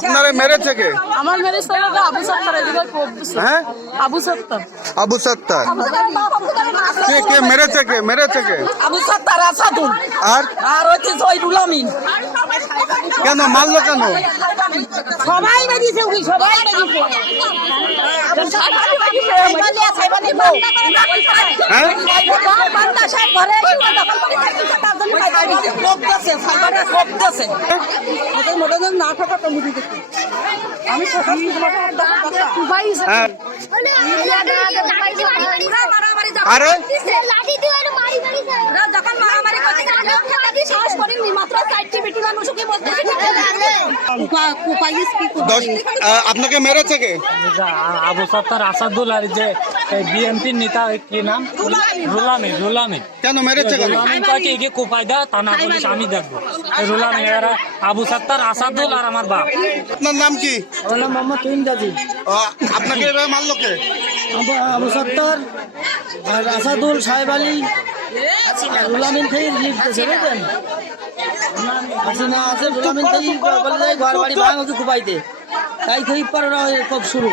আপনারে মেরেছে কে? আমার মেরেছে আবু সত্তার। হ্যাঁ, আবু সত্তার। আবু সত্তার। কে মেরেছে? আবু সত্তার, আসাদুল আর হচ্ছে জয়রুল আমিন। কেন মারলো কেন? সবাই মেরেছে, সবাই মেরেছে। আরে আপনাকে মেরেছে কে? আবু সত্তার, আসাদুল আর যে বিএনপির নেতা কি নাম, রুলামি। কেন মেরেছে কেন? রুলামি কোপাই দেয় থানা পুলিশ, আমি দেখবো। রুলামি এরা আবু সত্তার, আসাদুল আর আমার বাপ। আপনার নাম কি? আমার নাম মোহাম্মদ তুহিন গাজী। আপনাকে এভাবে মারলো কে? আবু সত্তার আর আসাদুল, সাহেব আলী, রুলামিন থেকে লিখতেছে, বুঝলেন? হাসিনা আছে, রুলামিন থেকে ঘর বাড়ি ভাঙ কুপাইতে, তাই থেকে পর খুব শুরু।